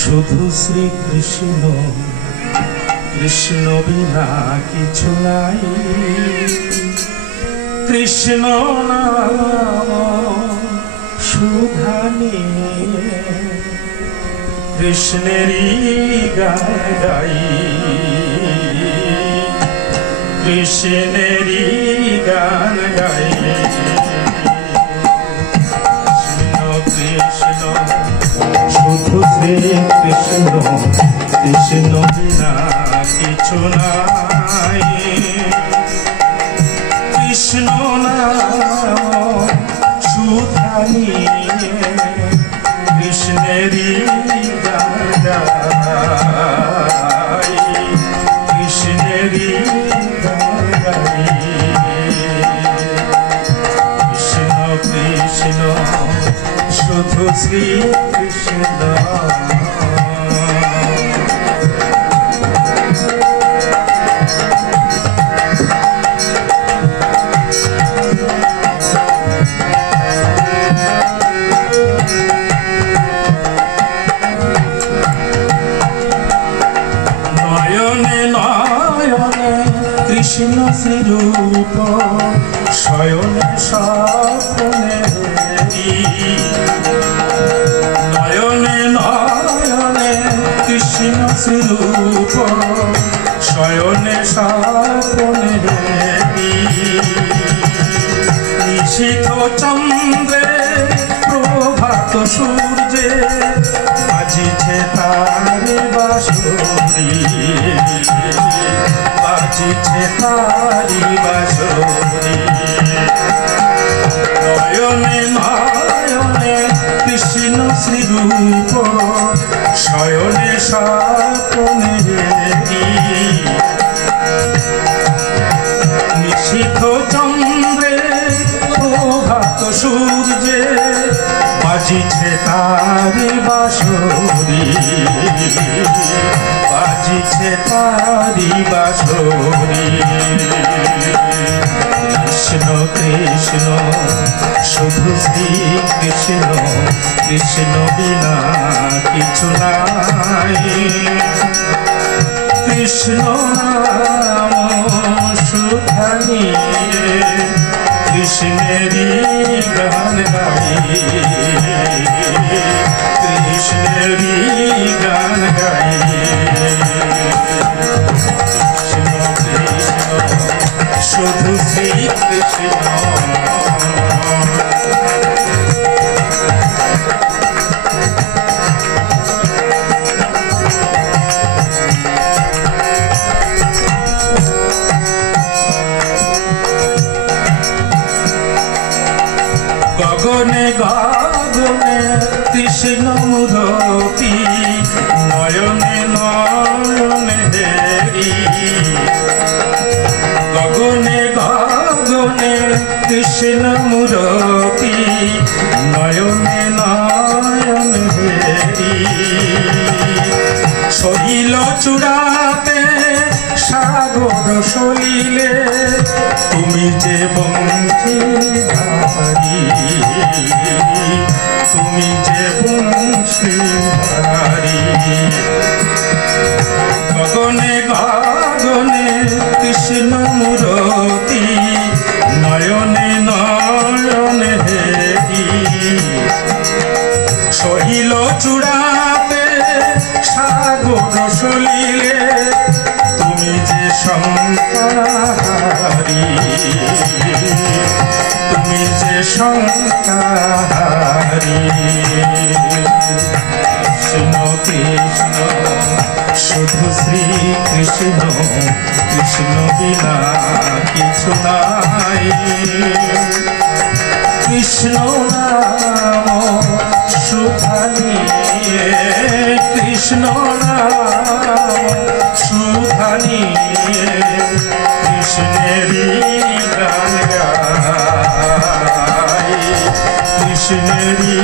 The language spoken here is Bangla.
শুধু শ্রী কৃষ্ণ কৃষ্ণ বিনা কিছু নাই। কৃষ্ণ নাম সুধা নিয়ে কৃষ্ণেরই গান গাই, কৃষ্ণেরই গান গাই। কৃষ্ণ শুধু শ্রী কৃষ্ণ কৃষ্ণ বিনা কিছু নাই। কৃষ্ণ নাম সুধা নিয়ে কৃষ্ণেরই গান গাই, কৃষ্ণেরই গান গাই। কৃষ্ণ কৃষ্ণ শুধু শ্রী কৃষ্ণ। কৃষ্ণ শ্রীরূপ শয়নে স্বপ্নে, নয়নে নয়নে কৃষ্ণ শ্রীরূপ শয়নে স্বপ্নে। নিশীথ চন্দ্রে প্রভাত সূর্যে বাজিছে তারে বাঁশরি, বাজিছে তারি বাঁশরি। নয়নে নয়নে কৃষ্ণ শ্রীরূপ শয়নে স্বপ্নে। নিশীথ চন্দ্রে প্রভাত সূর্যে বাজিছে তারি বাঁশরি, বাজিছে তারি বাঁশরি। কৃষ্ণ কৃষ্ণ শুধু শ্রী কৃষ্ণ কৃষ্ণ বিনা কিছু নাই। কৃষ্ণ নাম সুধা নিয়ে কৃষ্ণেরই গান গাই, কৃষ্ণেরই গান গাই। কৃষ্ণ কৃষ্ণ শুধু শ্রী কৃষ্ণ। গগনে গগনে কৃষ্ণ মূরতি, নয়নে নয়নে দেরি। গগনে গগনে কৃষ্ণ মূরতি, নয়নে নয়নে দেরি। সহিল চূড়াতে সাগর সলিলে তুমি যে বংশীধারী, তুমি যে বংশীধারী। গগনে গগনে কৃষ্ণ মূরতি, নয়নে নয়নে হেরি। সহিল চূড়াতে সাগর সলিলে তুমি যে শঙ্করহারি, তুমি যে শঙ্করহারি। কৃষ্ণ কৃষ্ণ শুধু শ্রী কৃষ্ণ কৃষ্ণ বিনা কিছু নাই। কৃষ্ণ নাম সুধা নিয়ে কৃষ্ণ নাম সুধা নিয়ে কৃষ্ণেরই গান গাই, কৃষ্ণেরই